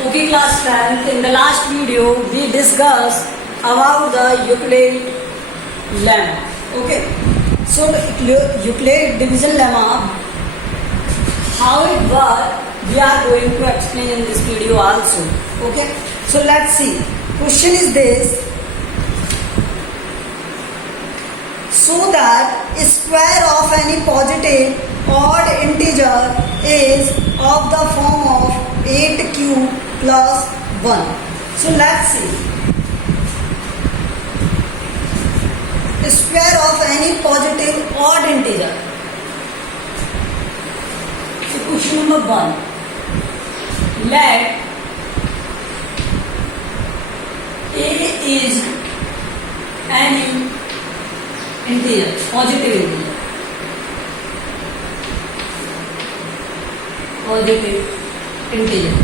Okay, class 10th. In the last video, we discussed about the Euclid lemma. Okay, so the Euclid division lemma, how it works, we are going to explain in this video also. Okay, so let's see. Question is this: so that square of any positive odd integer is of the form of 8q plus 1. So let's see. Square of any positive odd integer. So question number 1. Let a is any integer, positive integer. Positive integer.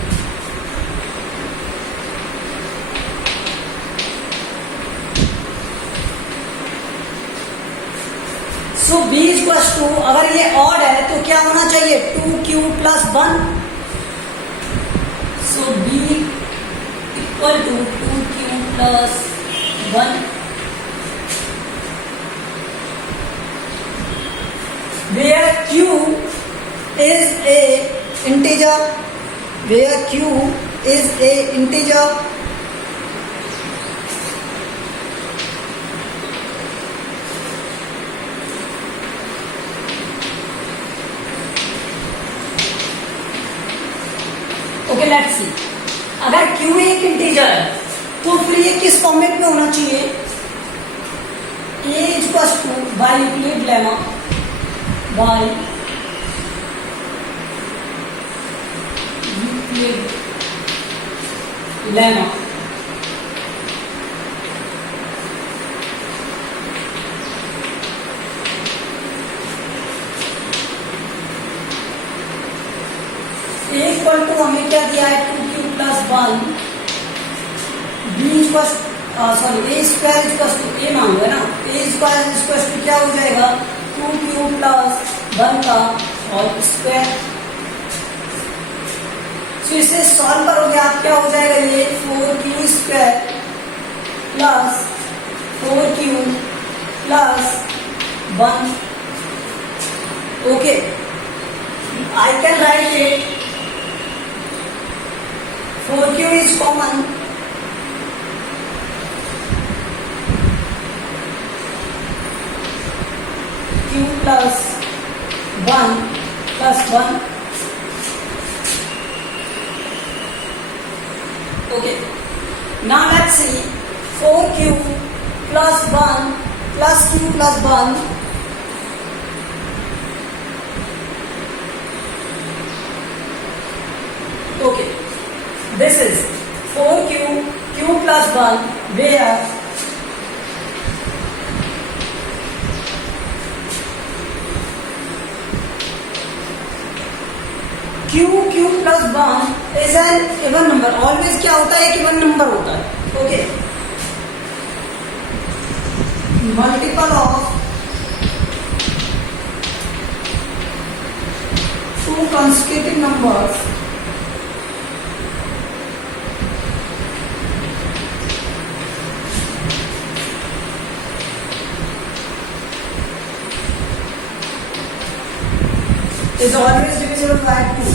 So b equals to, अगर ये odd है तो क्या होना चाहिए 2q plus 1. So b equal to 2q plus 1. where q is a integer, where q is a integer, okay let's see. अगर q एक integer है तो फिर ये किस फॉर्मेट में होना चाहिए? a equals to by Euclid lemma, by Euclid lemma equal to हमें क्या दिया है 2q plus 1. b equal sorry a square equal to a मांगो है ना, a स्क्वायर इक्वल टू क्या हो जाएगा 2q प्लस 1 का और स्क्वायर. सो इसे सॉल्व करोगे आप, क्या हो जाएगा ये 4q square plus 4q plus 1. Okay, I can write it 4q is common, q plus 1 plus 1. Okay, now let's see 4q plus 1 plus q plus 1. Okay, this is 4q, q plus 1, where q plus 1 is an even number. Always क्या होता है? एक even number होता है. Okay, multiple of two consecutive numbers is always divisible by 2.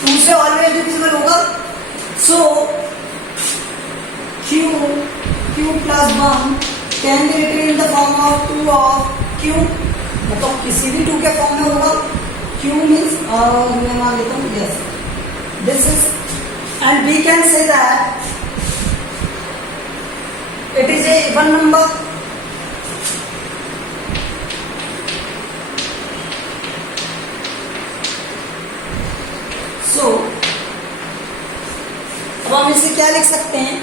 Two से always divisible होगा. So q plus 1 can be written in the form of 2 of q, मतलब किसी भी 2 के फॉर्म में होगा. q मीन्स मैं मान लेता हूँ yes, this is, and we can say that it is a even number. So अब हम इसे क्या लिख सकते हैं?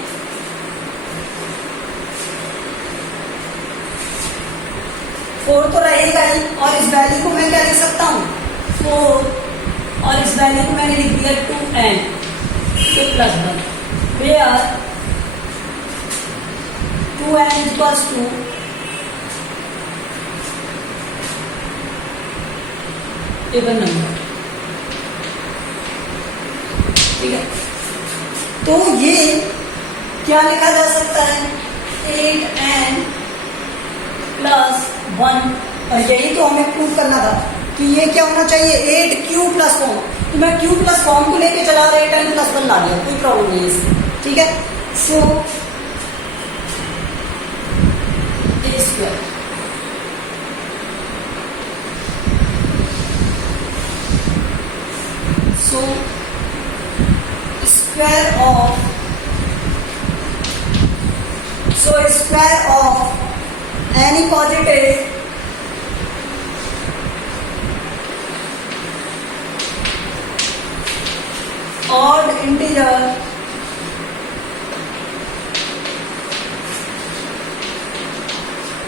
4 तो रहेगा ही, और इस वैल्यू को मैं क्या लिख सकता हूँ 4, और इस वैल्यू को मैंने लिख दिया 2n plus 1, where 2n equals to even number. ठीक है, तो ये क्या लिखा जा सकता है 8n प्लस 1, और यही तो हमें प्रूव करना था कि ये क्या होना चाहिए 8q प्लस फॉर्म। तो मैं q प्लस फॉर्म को लेके चला रहा 8n प्लस 1 ला दिया, कोई प्रॉब्लम नहीं है इससे। ठीक है, सो a square square of any positive odd integer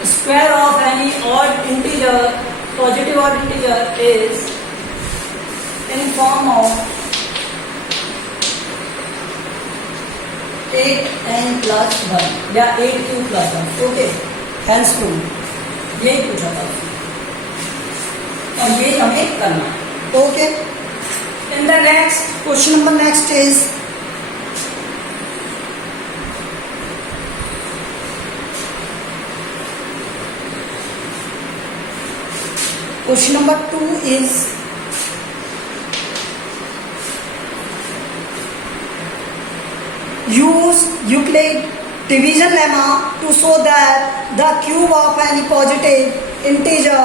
square of any odd integer, positive odd integer is in form of 8n plus 1 या 8q plus 1। Okay, hence prove यही पूछा था और ये हमें करना है। Okay, in the next question number next is question number 2 is use Euclid division lemma to show that the cube of any positive integer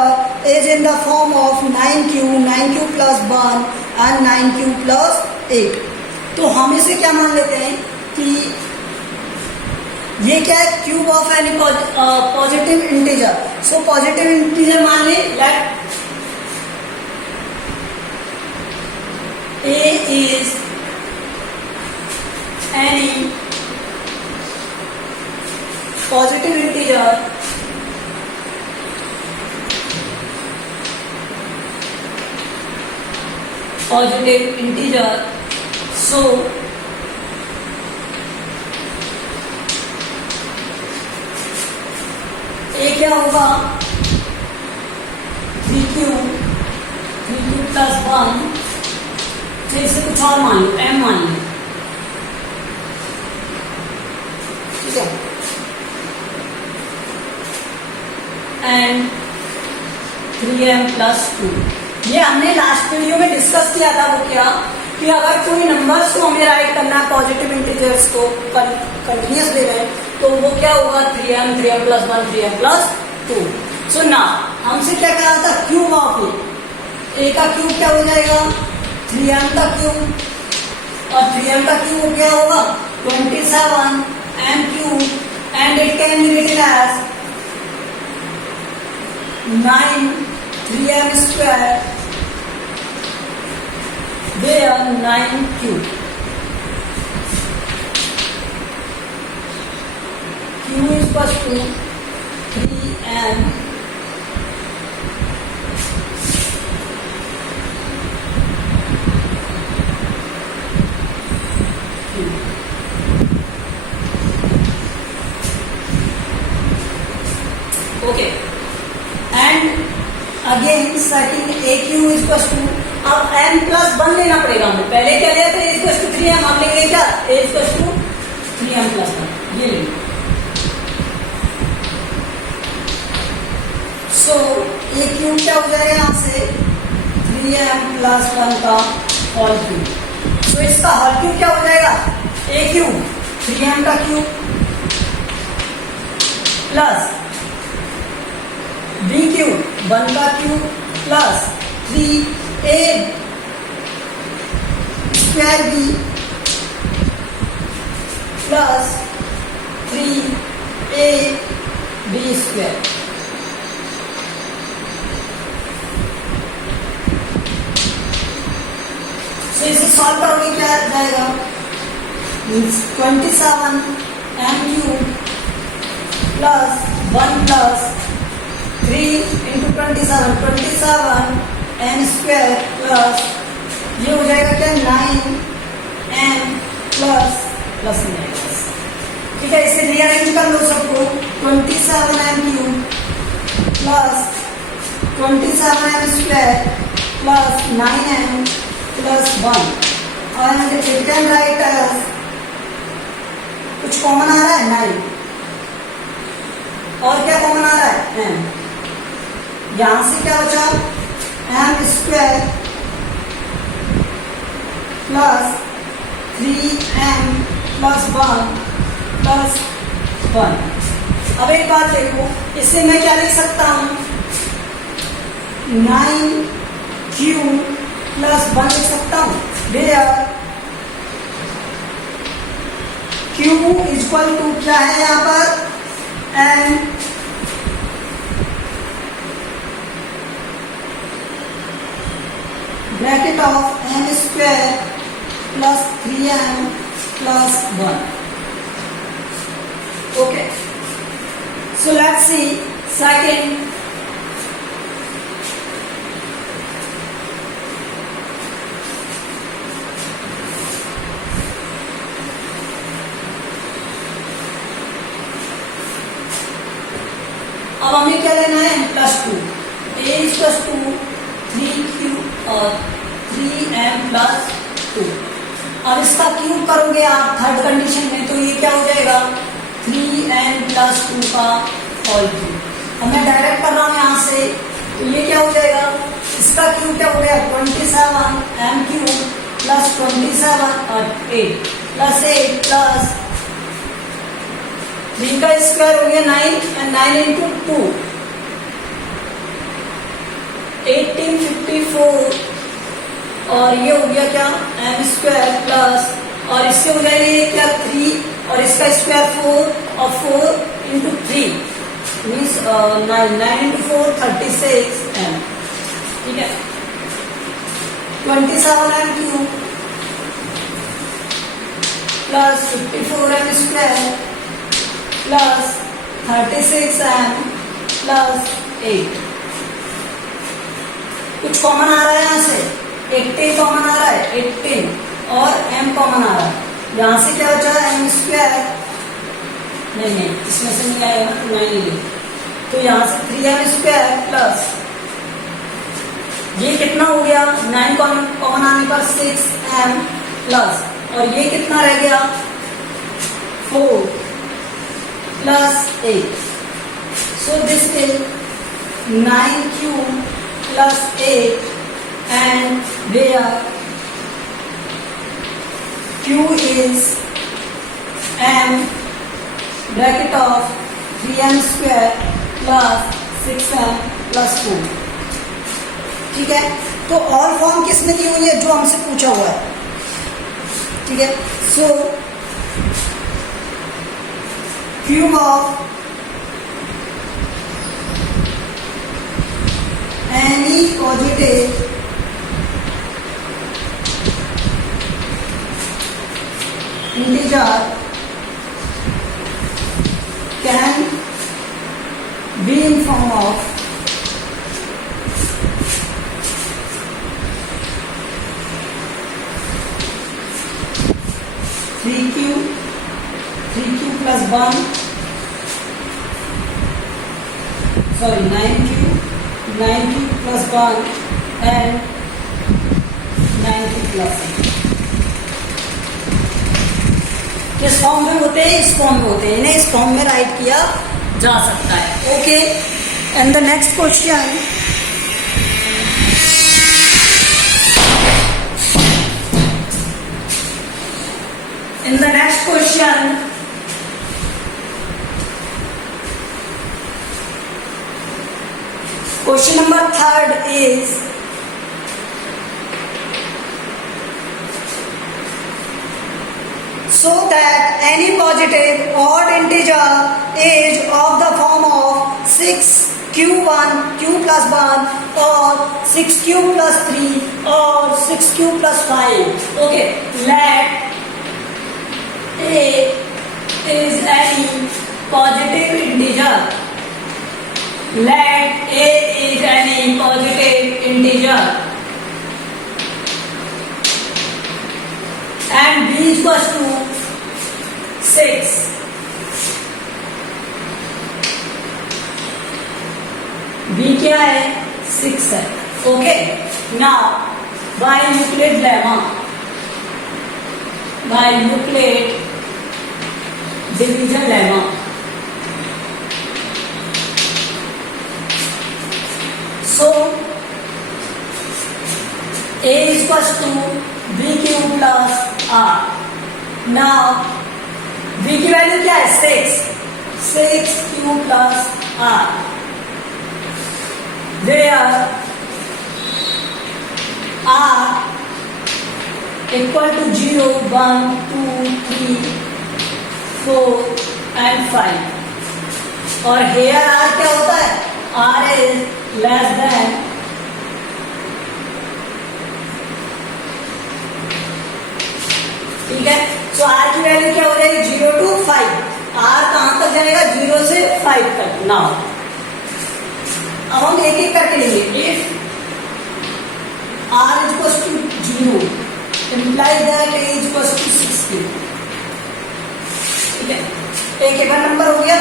is in the form of 9q plus 1 and 9q plus 8। तो हम इसे क्या मान लेते हैं कि ये क्या है cube of any positive integer. So positive integer मान ले late a is any positive integer so a क्या होगा 3q plus 1, फिर से कुछ और मान लो m मान लो। And 3m plus 2। ये हमने लास्ट वीडियो में डिस्कस किया था। वो क्या कि अगर कोई नंबर्स को हमें राइट करना है पॉजिटिव इंटीजर्स को कंटिन्यूस दे रहे हैं तो वो क्या होगा 3m plus 1 3m plus 2। सो ना हमसे क्या कहा था क्यूब ऑफ ए का क्यूब क्या हो जाएगा 3m का क्यूब और 3m का क्यूब क्या होगा 27m cube and it can be written as 9 3m square where 9 cube q is equals to 3m okay and again second a q is equal to अब m plus 1 लेना पड़ेगा हमें। पहले क्या लिया था इज इक्वल टू 3m, हम लेंगे क्या a is equal to 3m plus 1 ये लेंगे। सो ए क्यू क्या हो जाएगा यहाँ से 3m प्लस 1 का होल क्यूब। सो इसका होल क्यूब क्या हो जाएगा ए क्यूब 3m का क्यूब प्लस बी क्यूब 1 का cube plus 3a square B plus 3a B square. So इसे सॉल्व करोगे क्या जाएगा 27m cube plus 1 plus 3 into 27 n square plus ये हो जाएगा क्या 9m प्लस ठीक है, इसे रीअरेंज कर लो सबको। 27m³ plus 27m² plus 9m plus 1 and it can write as, कुछ कॉमन आ रहा है 9 और क्या कॉमन आ रहा है m, यहां से क्या बचा m² plus 3m plus 1 plus 1। अब एक बात देखो, इससे मैं क्या लिख सकता हूं 9q प्लस 1 लिख सकता हूं, वेयर q इक्वल टू क्या है यहाँ पर m bracket of m² plus 3m plus 1। Okay, so let's see second. अब हमें क्या लेना है m+2, a + 2 3q और 3m + 2। अब इसका क्यूब करोगे आप थर्ड कंडीशन में, तो ये क्या हो जाएगा 3n + 2 का होल क्यूब। अब मैं डायरेक्ट कर रहा हूँ यहाँ से, तो ये क्या हो जाएगा, इसका क्यूब क्या हो गया 27m³ प्लस 27 और 8 प्लस 8 प्लस 3 का स्क्वायर हो गया 9 एंड 9 इंटू 2 1854 और ये हो गया क्या m² प्लस, और इससे हो जाएगा ये क्या 3 और इसका स्क्वायर 4 और 4 इंटू 3 मीन्स 9 इंटू 4 36m। ठीक है, 27m³ plus 54m² plus 36m plus 8। कुछ कॉमन आ रहा है यहाँ से, 18 कॉमन आ रहा है 18 और m कॉमन आ रहा है। यहाँ से क्या बचा m², नहीं इसमें से नहीं आएगा तो नहीं, तो यहाँ से 3m² प्लस ये कितना हो गया 9 कॉमन आने पर 6m प्लस, और ये कितना रह गया 4 plus 8। So this is 9q plus 8 and where q is m bracket of 3m² plus 6m plus 4। ठीक है, तो ऑल फॉर्म किस में दी हुई है, जो हमसे पूछा हुआ है। ठीक है, सो cube of any positive integer can be in form of 3q plus 1, sorry 9q plus 1 and 9q plus 8। किस फॉर्म में होते हैं, इस फॉर्म में होते हैं, इन्हें इस फॉर्म में राइट किया जा सकता है। Okay, and the next question, in the next question question number 3 is so that any positive odd integer is of the form of 6q1 q plus 1 or 6q plus 3 or 6q plus 5. Okay, let a is any positive integer. Let a is any positive integer and b equals to 6 b क्या है 6 है. Okay, now by Euclid lemma, by Euclid division lemma, so a is equals to b cube plus r. now b की value क्या है 6 cube plus r, where r equal to 0 1 2 3 4 and 5, और here r क्या होता है, r is less than ठीक है. सो r की वैल्यू क्या हो जाएगी 0 to 5. r कहां तक जाएगा 0 से 5 तक. नाउ अब हम एक एक करके लेंगे. If r is equals to 0 implies that a is equals to 60. ठीक है, एक एक नंबर हो गया.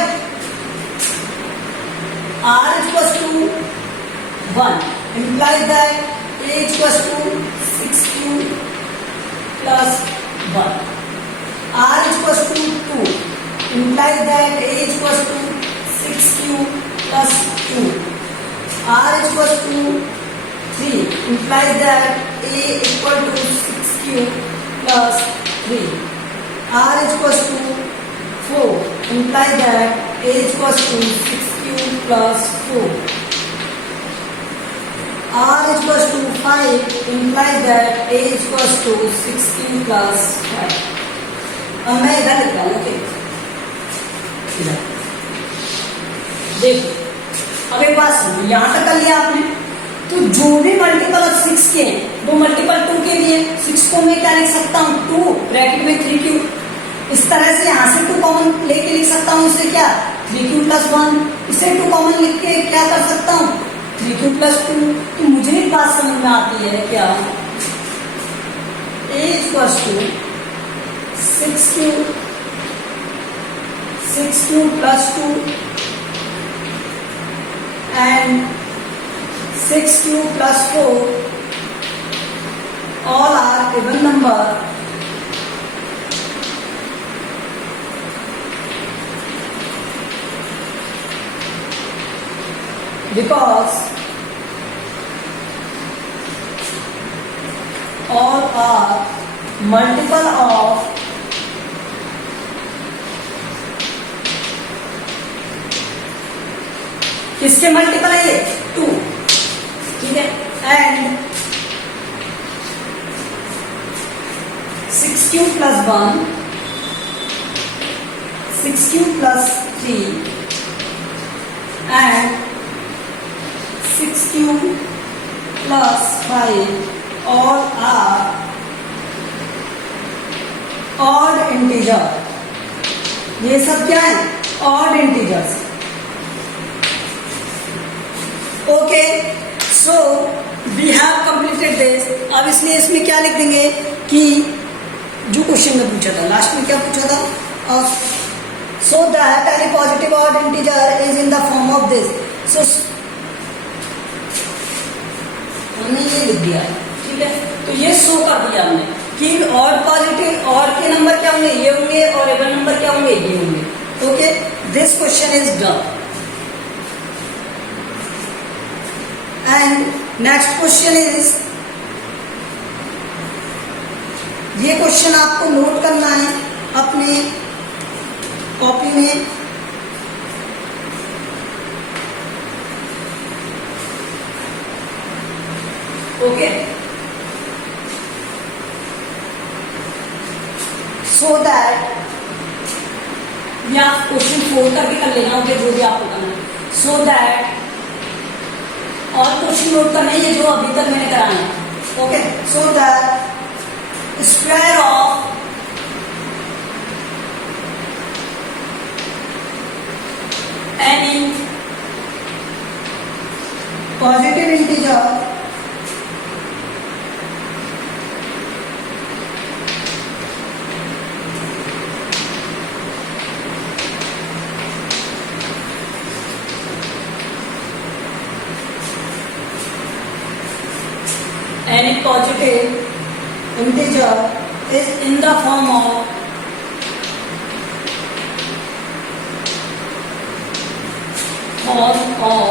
r is equals to 1 implies that a is equals to 6 plus 1. r is equals to 2 implies that a is equals to 6 plus 2. r is equals to 3 implies that a equal to 6 plus 3. r is equals to 4 implies that a is equals to 6 plus 4. r is equals to 5 implies that a is equals to 16 plus 5. अब मैं इधर लिख रहा हूँ. Okay, देखो अब एक बात सुनो, यहां तक कर लिया आपने. तो जो भी मल्टीपल ऑफ 6 के हैं वो मल्टीपल 2 के भी है. 6 को मैं क्या लिख सकता हूँ 2 ब्रैकेट में 3 क्यूब. इस तरह से यहां से 2 कॉमन लेके लिख सकता हूँ. इसे क्या 3 क्यूब प्लस 1, इसे 2 कॉमन लिख के क्या कर सकता हूँ 3 क्यूब प्लस 2. तो मुझे एक बात समझ में आती है क्या, a equals to 6 cube plus 2 and 6 cube plus 4 all are even number. Because all are multiple of किसके मल्टीपल है ये 2. ठीक है, and 6 cube plus 1 6 cube plus 3 and 6 cube plus 5 all are odd integer. ये सब क्या है odd integers. Okay, so we have completed this. अब इसमें क्या लिख देंगे कि जो क्वेश्चन में पूछा था लास्ट में, क्या पूछा था, so that any positive odd integer is in the form of this. So हमने ये लिख दिया है. ठीक है, तो ये शो कर दिया हमने कि ऑड पॉजिटिव ऑड के नंबर क्या होंगे ये होंगे और इवन नंबर क्या होंगे ये होंगे. Okay, this question is done. And next question is, ये क्वेश्चन आपको नोट करना है अपने कॉपी में. ओके, सो दैट या क्वेश्चन 4 करके कर लेना. ओके, जो भी आपको करना है. सो दैट और क्वेश्चन नोट करना है ये जो अभी तक मैंने कराया है. Okay, so that square of any positive integer positive integer is in the form of form of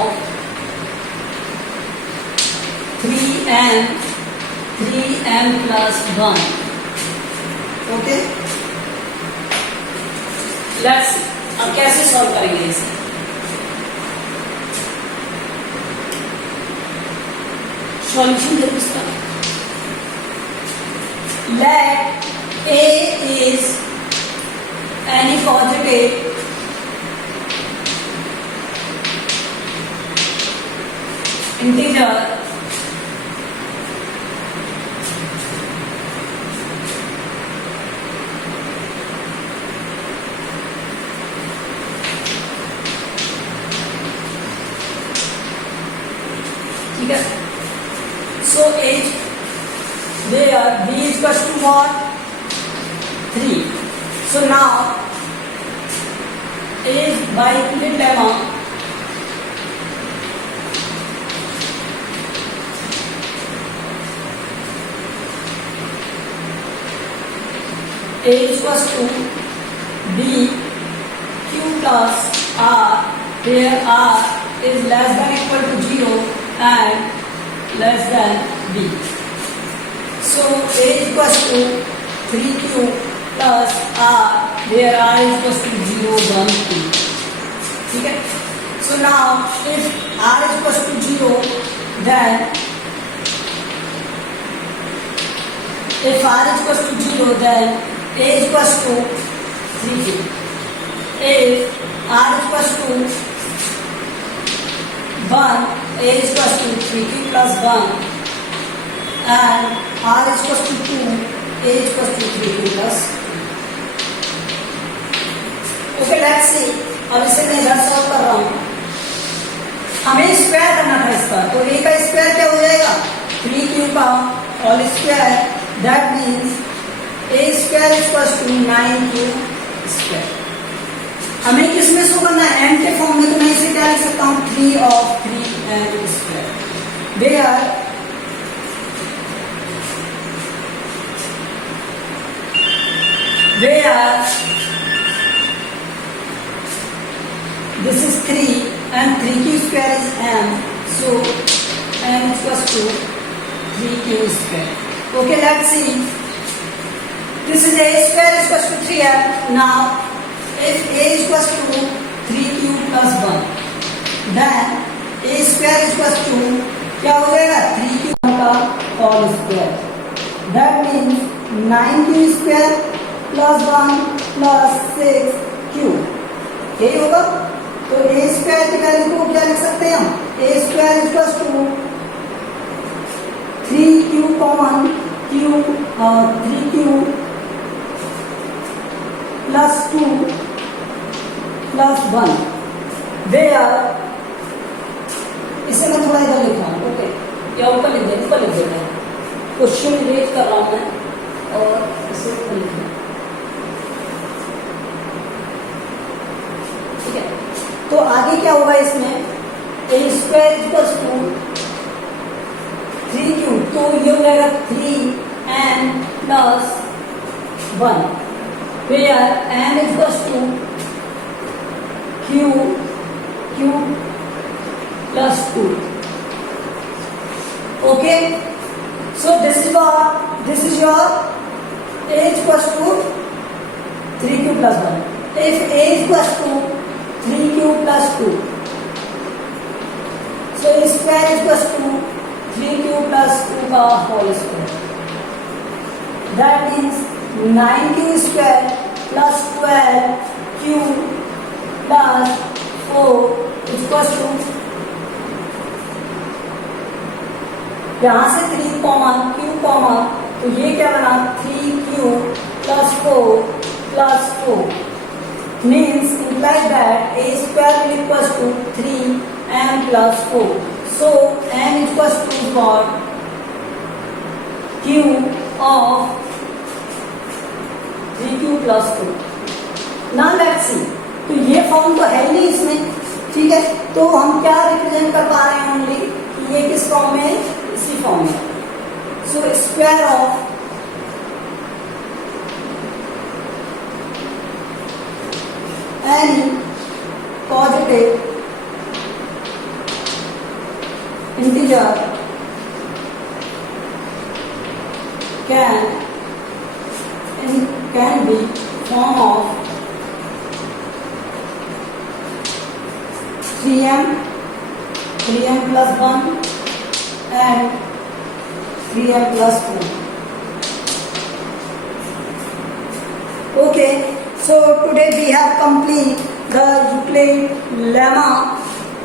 3m plus 1. Okay, let's अब कैसे सॉल्व करेंगे इसे? सॉल्यूशन देखो इसका. Let a is any positive integer ठीक है. So age where b is equals to what? 3. So now age by Euclid lemma a is equals to b q plus r, where r is less than equal to 0 and less than b. So a is equals to 3q plus r, where r is equals to 0, 1, 2. ठीक है. So now if r is equals to 0, then if r is equals to 0, then a is equals to 3q. If r is equals to 1, a is equals to 3q plus 1, and r is equals to 2, a is equals to 3q plus 2. Okay, let's see. अब इसे मैं इधर solve कर रहा हूँ. हमें square करना था इसका, तो a का स्क्वायर क्या हो जाएगा? 3q का whole square. That means a square is equal to 9q square. हमें किसमें शो करना है? m के फॉर्म में. तो मैं इसे क्या लिख सकता हूँ? 3 of 3m square. where this is 3 and 3q square is m, so m is equals to 3q square. Okay, let's see. This is a square is equals to 3m. Now if a is equals to 3q plus 1, then a square is equals to क्या हो जाएगा? 3q का whole square. That means 9q square plus 1 plus 6q. यही होगा. तो a square की value को क्या लिख सकते हैं हम? a square is equal to 3q common q 3q plus 2 plus 1. Where इसे मैं थोड़ा इधर लिख रहा हूँ. ओके, या ऊपर लिख दें, ऊपर लिख देता हूँ. क्वेश्चन रेट कर रहा हूँ मैं और इसे ऊपर लिख रहा हूँ. ठीक है. तो आगे क्या होगा इसमें? a square equals to 3q. तो ये हो जाएगा 3m plus 1, where m is equals to q plus 2. Okay, so this is your a is equals to 3q plus 1. If a is equals to 3q plus 2, so a square is equals to 3q plus 2 का whole square. That means 9q square plus 12q plus 4 is equals to, यहाँ से 3 common q common, तो ये क्या बना? 3q plus 4 plus 4 means implies that a square will equals to 3m plus 4. So m is equals to what? q of 3q plus 2. Now let's see. तो ये form तो है ही नहीं इसमें. ठीक है, तो हम क्या रिप्रेजेंट कर पा रहे हैं ओनली कि ये किस फॉर्म में है? इसी फॉर्म में. So square of any positive integer can be form of 3m plus 1 and 3m plus 2. Okay, so today we have complete the Euclid lemma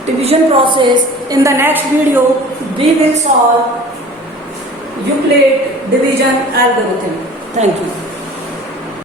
division process. In the next video we will solve Euclid division algorithm. Thank you.